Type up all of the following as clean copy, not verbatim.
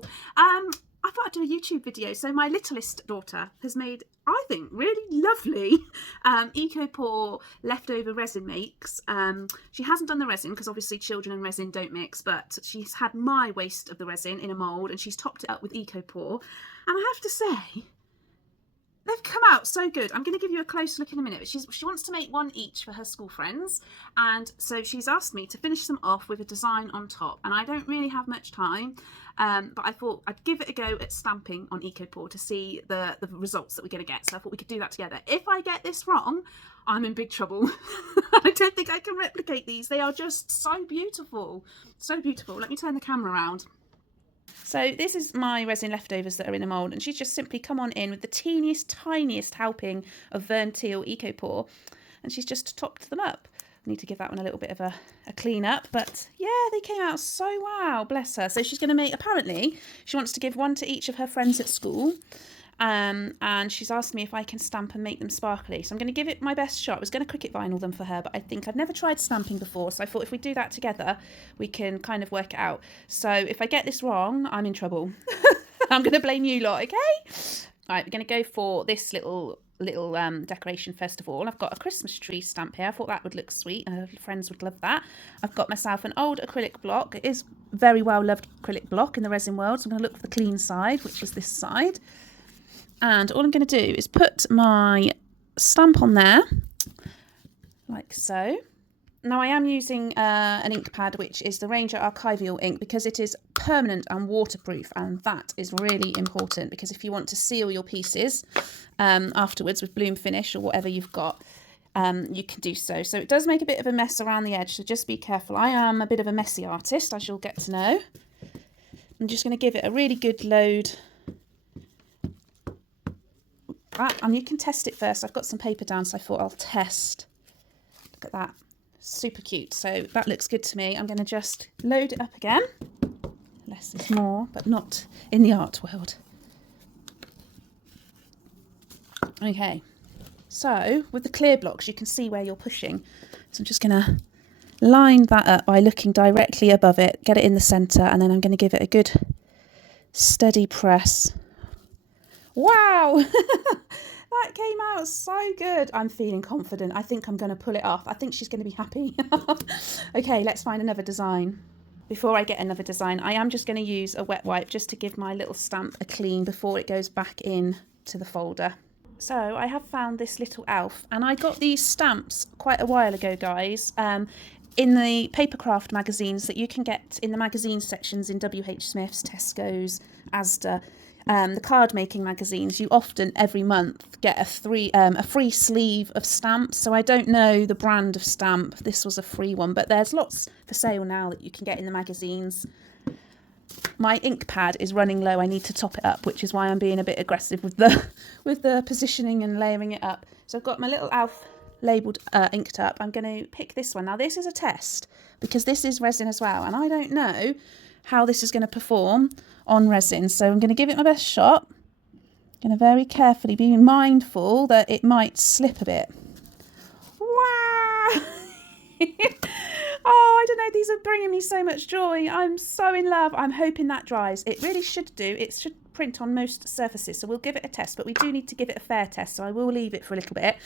cool. I thought I'd do a YouTube video. So my littlest daughter has made, I think, really lovely eco-pour leftover resin makes. She hasn't done the resin because obviously children and resin don't mix, but she's had my waste of the resin in a mould and she's topped it up with eco-pour. And I have to say, they've come out so good. I'm going to give you a close look in a minute. But she wants to make one each for her school friends. And so she's asked me to finish them off with a design on top. And I don't really have much time. But I thought I'd give it a go at stamping on eco-pour to see the results that we're going to get. So I thought we could do that together. If I get this wrong, I'm in big trouble. I don't think I can replicate these. They are just so beautiful. So beautiful. Let me turn the camera around. So this is my resin leftovers that are in a mould, and she's just simply come on in with the teeniest, tiniest helping of Vern Teal eco-pour, and she's just topped them up. I need to give that one a little bit of a clean up, but yeah, they came out so wow, bless her. So she's going to make, apparently, she wants to give one to each of her friends at school. And she's asked me if I can stamp and make them sparkly. So I'm going to give it my best shot. I was going to Cricut vinyl them for her, but I think I've never tried stamping before. So I thought if we do that together, we can kind of work it out. So if I get this wrong, I'm in trouble. I'm going to blame you lot, okay? All right, we're going to go for this little decoration first of all. I've got a Christmas tree stamp here. I thought that would look sweet. Friends would love that. I've got myself an old acrylic block. It is very well loved acrylic block in the resin world. So I'm going to look for the clean side, which was this side. And all I'm going to do is put my stamp on there, like so. Now I am using an ink pad, which is the Ranger Archival ink, because it is permanent and waterproof, and that is really important, because if you want to seal your pieces afterwards with bloom finish or whatever you've got, you can do so. So it does make a bit of a mess around the edge, so just be careful. I am a bit of a messy artist, as you'll get to know. I'm just going to give it a really good load. And you can test it first. I've got some paper down, so I thought I'll test. Look at that. Super cute. So that looks good to me. I'm going to just load it up again. Less is more, but not in the art world. Okay. So with the clear blocks, you can see where you're pushing. So I'm just going to line that up by looking directly above it, get it in the centre, and then I'm going to give it a good steady press. Wow, that came out so good. I'm feeling confident. I think I'm going to pull it off. I think she's going to be happy. Okay, let's find another design. Before I get another design, I am just going to use a wet wipe just to give my little stamp a clean before it goes back in to the folder. So I have found this little elf, and I got these stamps quite a while ago, guys, in the papercraft magazines that you can get in the magazine sections in WH Smith's, Tesco's, Asda. The card making magazines, you often every month get a free sleeve of stamps. So I don't know the brand of stamp. This was a free one, but there's lots for sale now that you can get in the magazines. My ink pad is running low. I need to top it up, which is why I'm being a bit aggressive with the positioning and layering it up. So I've got my little elf labelled inked up. I'm going to pick this one. Now this is a test because this is resin as well, and I don't know how this is going to perform on resin, so I'm going to give it my best shot. I'm going to very carefully be mindful that it might slip a bit. Wow! Oh, I don't know, these are bringing me so much joy. I'm so in love. I'm hoping that dries. It really should do. It should print on most surfaces, so we'll give it a test, but we do need to give it a fair test, so I will leave it for a little bit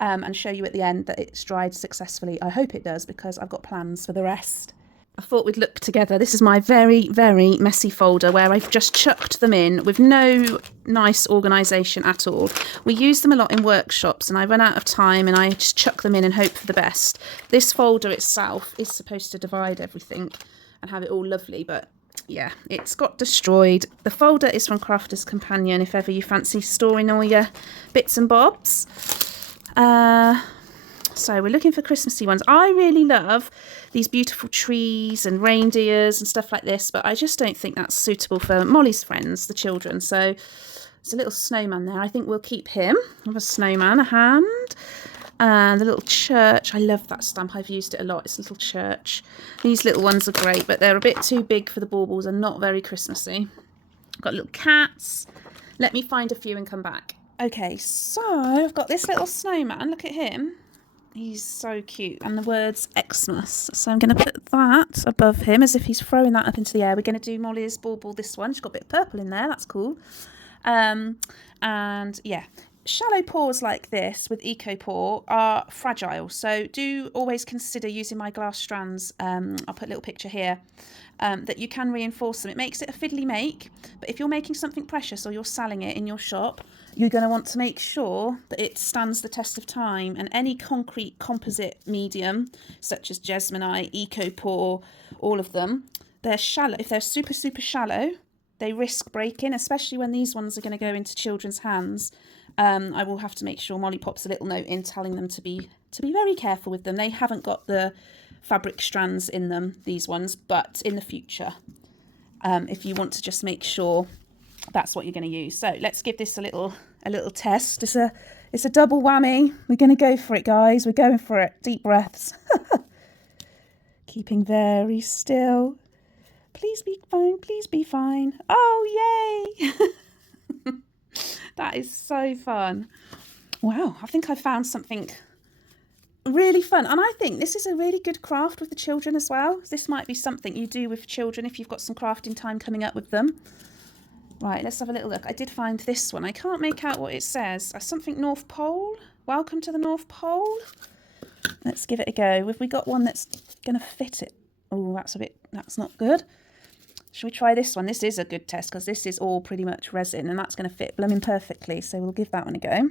and show you at the end that it's dried successfully. I hope it does, because I've got plans for the rest. I thought we'd look together. This is my very, very messy folder where I've just chucked them in with no nice organisation at all. We use them a lot in workshops and I run out of time and I just chuck them in and hope for the best. This folder itself is supposed to divide everything and have it all lovely, but yeah, it's got destroyed. The folder is from Crafter's Companion if ever you fancy storing all your bits and bobs. So we're looking for Christmassy ones. I really love these beautiful trees and reindeers and stuff like this, but I just don't think that's suitable for Molly's friends, the children. So there's a little snowman there. I think we'll keep him. I have a snowman, a hand, and the little church. I love that stamp. I've used it a lot. It's a little church. These little ones are great, but they're a bit too big for the baubles and not very Christmassy. Got little cats. Let me find a few and come back. Okay, so I've got this little snowman. Look at him. He's so cute. And the words Xmas. So I'm going to put that above him as if he's throwing that up into the air. We're going to do Molly's bauble, this one. She's got a bit of purple in there. That's cool. And yeah, shallow pours like this with Eco Pour are fragile. So do always consider using my glass strands. I'll put a little picture here. That you can reinforce them. It makes it a fiddly make, but if you're making something precious or you're selling it in your shop, you're going to want to make sure that it stands the test of time. And any concrete composite medium, such as Jesmonite, Eco Pour, all of them, they're shallow. If they're super, super shallow, they risk breaking, especially when these ones are going to go into children's hands. I will have to make sure Molly pops a little note in telling them to be very careful with them. They haven't got the fabric strands in them, these ones, but in the future, if you want to just make sure that's what you're going to use. So let's give this a little test. It's a double whammy. We're going to go for it, guys. We're going for it. Deep breaths. Keeping very still. Please be fine. Please be fine. Oh, yay. That is so fun. Wow, I think I found something really fun, and I think this is a really good craft with the children as well. This might be something you do with children if you've got some crafting time coming up with them. Right, let's have a little look. I did find this one. I can't make out what it says. Something North Pole. Welcome to the North Pole. Let's give it a go. Have we got one that's going to fit it? Oh, that's not good. Should we try this one? This is a good test because this is all pretty much resin, and that's going to fit blooming perfectly. So we'll give that one a go.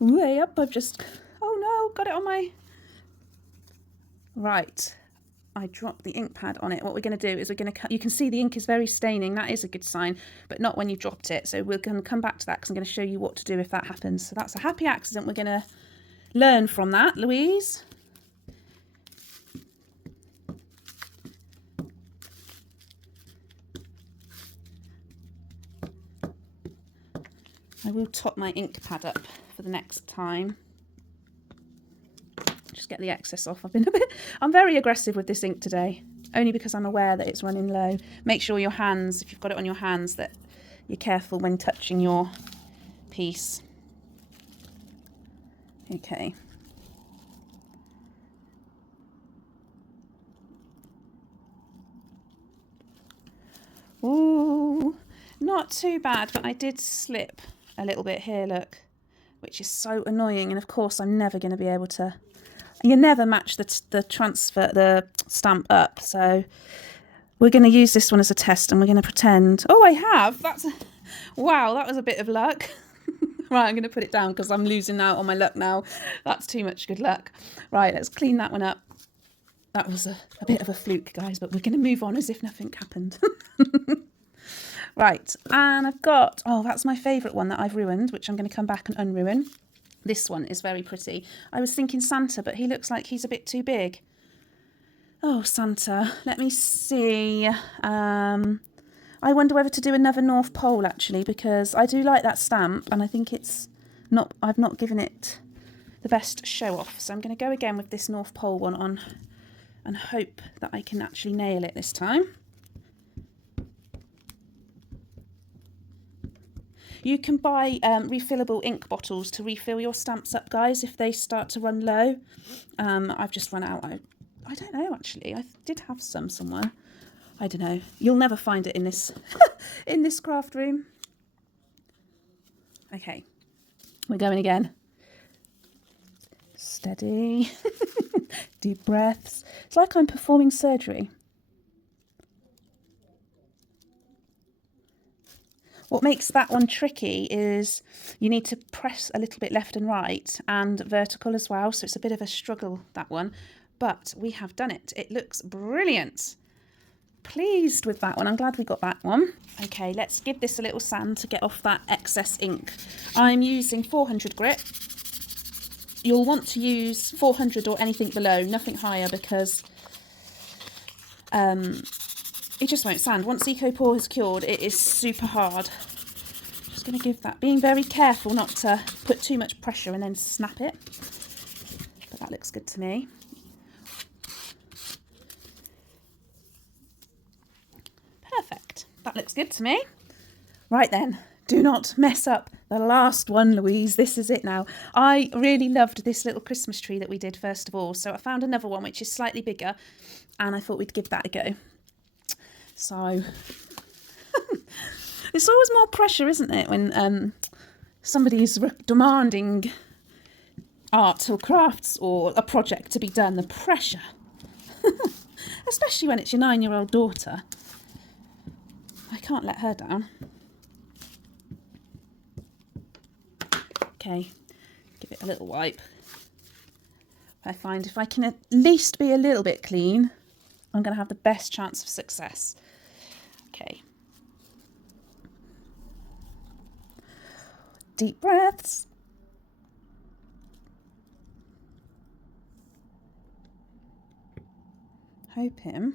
Way up, oh no, got it on my... Right, I dropped the ink pad on it. What we're going to do is you can see the ink is very staining. That is a good sign, but not when you dropped it. So we're going to come back to that because I'm going to show you what to do if that happens. So that's a happy accident. We're going to learn from that, Louise. I will top my ink pad up for the next time. Just get the excess off. I'm very aggressive with this ink today, only because I'm aware that it's running low. Make sure your hands, if you've got it on your hands, that you're careful when touching your piece. Okay. Ooh, not too bad, but I did slip a little bit here, look, which is so annoying. And of course I'm never going to be able to, you never match the stamp up. So we're going to use this one as a test, and we're going to pretend, oh, I have, wow, that was a bit of luck. Right, I'm going to put it down because I'm losing out on my luck now. That's too much good luck. Right, let's clean that one up. That was a bit of a fluke, guys, but we're going to move on as if nothing happened. Right, and I've got, oh, that's my favourite one that I've ruined, which I'm going to come back and unruin. This one is very pretty. I was thinking Santa, but he looks like he's a bit too big. Oh, Santa. Let me see. I wonder whether to do another North Pole, actually, because I do like that stamp, and I think I've not given it the best show off. So I'm going to go again with this North Pole one on and hope that I can actually nail it this time. You can buy refillable ink bottles to refill your stamps up, guys, if they start to run low. I've just run out. I don't know, actually. I did have some somewhere. I don't know. You'll never find it in this in this craft room. Okay, we're going again. Steady. Deep breaths. It's like I'm performing surgery. What makes that one tricky is you need to press a little bit left and right and vertical as well. So it's a bit of a struggle, that one. But we have done it. It looks brilliant. Pleased with that one. I'm glad we got that one. Okay, let's give this a little sand to get off that excess ink. I'm using 400 grit. You'll want to use 400 or anything below, nothing higher, because it just won't sand. Once Eco Pour is cured, it is super hard. Just going to give that, being very careful not to put too much pressure and then snap it. But that looks good to me. Perfect. That looks good to me. Right then, Do not mess up the last one, Louise. This is it now. I really loved this little Christmas tree that we did first of all. So I found another one which is slightly bigger and I thought we'd give that a go. So it's always more pressure, isn't it, when somebody's demanding art or crafts or a project to be done. The pressure. Especially when it's your 9-year-old daughter. I can't let her down. Okay, give it a little wipe. I find if I can at least be a little bit clean, I'm going to have the best chance of success. Okay. Deep breaths. Hoping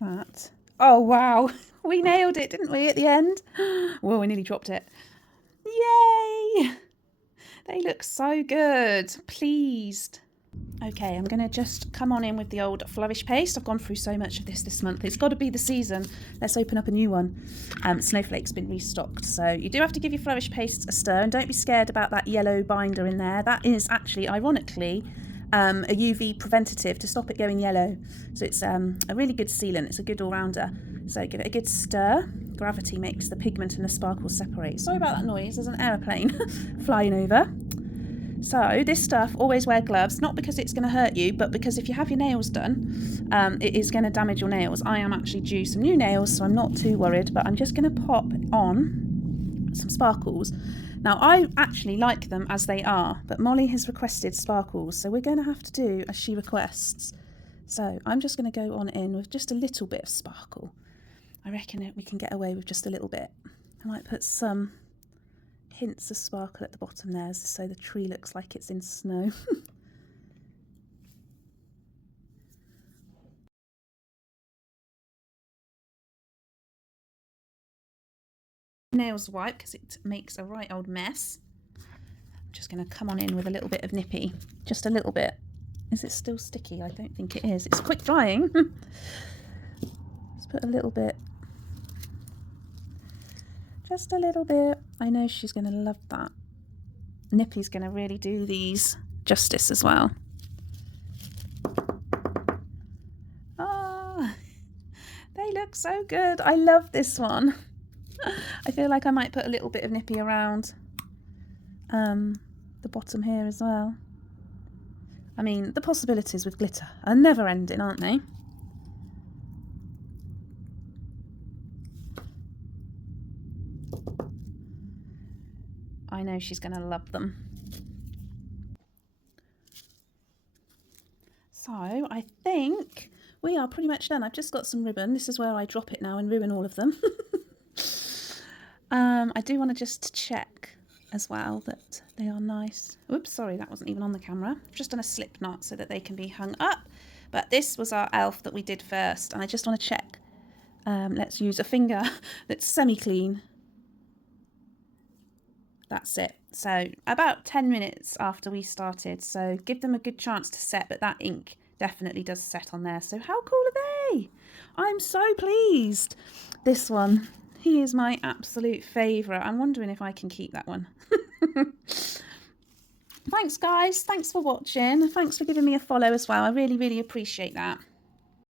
that... Oh, wow. We nailed it, didn't we, at the end? Whoa, I nearly dropped it. Yay! They look so good. Pleased. Okay, I'm going to just come on in with the old flourish paste. I've gone through so much of this month. It's got to be the season. Let's open up a new one. Snowflake's been restocked. So you do have to give your flourish paste a stir. And don't be scared about that yellow binder in there. That is actually, ironically, a UV preventative to stop it going yellow. So it's a really good sealant. It's a good all-rounder. So give it a good stir. Gravity makes the pigment and the sparkles separate. Sorry about that noise. There's an aeroplane flying over. So this stuff, always wear gloves, not because it's going to hurt you, but because if you have your nails done, it is going to damage your nails. I am actually due some new nails, so I'm not too worried, but I'm just going to pop on some sparkles. Now, I actually like them as they are, but Molly has requested sparkles, so we're going to have to do as she requests. So I'm just going to go on in with just a little bit of sparkle. I reckon we can get away with just a little bit. I might put some hints of sparkle at the bottom there, so the tree looks like it's in snow. Nails wipe because it makes a right old mess. I'm just going to come on in with a little bit of nippy, just a little bit. Is it still sticky? I don't think it is. It's quick drying. Let's put a little bit, just a little bit. I know she's going to love that. Nippy's going to really do these justice as well. Ah, they look so good. I love this one. I feel like I might put a little bit of nippy around the bottom here as well. I mean, the possibilities with glitter are never ending, aren't they? I know she's going to love them. So I think we are pretty much done. I've just got some ribbon. This is where I drop it now and ruin all of them. I do want to just check as well that they are nice. Oops, sorry, that wasn't even on the camera. I've just done a slip knot so that they can be hung up. But this was our elf that we did first, and I just want to check. Let's use a finger that's semi-clean. That's it. So about 10 minutes after we started, so give them a good chance to set, but that ink definitely does set on there. So how cool are they? I'm so pleased. This one, he is my absolute favourite. I'm wondering if I can keep that one. Thanks guys, thanks for watching. Thanks for giving me a follow as well. I really, really appreciate that.